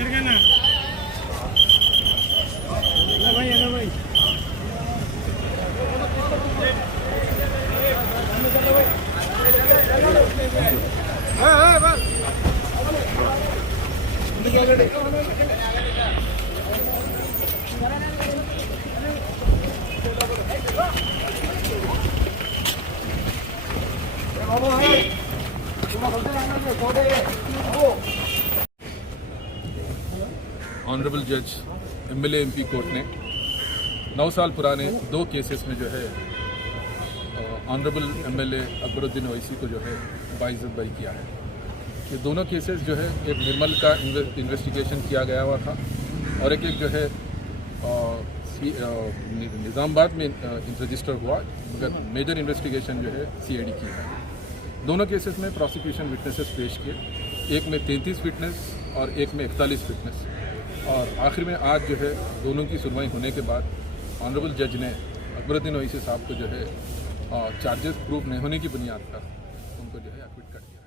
జరగనా भाई ऑनरेबल जज MLA MP court ने 9 साल पुराने 2 केसेस में जो है ऑनरेबल एमएलए अकबरुद्दीन ओवैसी को जो है बाइज्जत बरी किया है। ये दोनों केसेस जो है एक निर्मल का इन्वेस्टिगेशन किया गया हुआ था और एक जो है निज़ामाबाद में रजिस्टर हुआ, मगर मेजर इन्वेस्टिगेशन जो है सीआईडी की है। दोनों केसेस में प्रोसिक्यूशन विटनेसेस पेश किए, एक में 33 विटनेस और एक में 41 विटनेस, और आखिर में आज जो है दोनों की सुनवाई होने के बाद ऑनरेबल जज ने अकबरुद्दीन ओवैसी साहब को जो है चार्जेस प्रूफ नहीं होने की बुनियाद पर उनको जो है एक्विट कर दिया।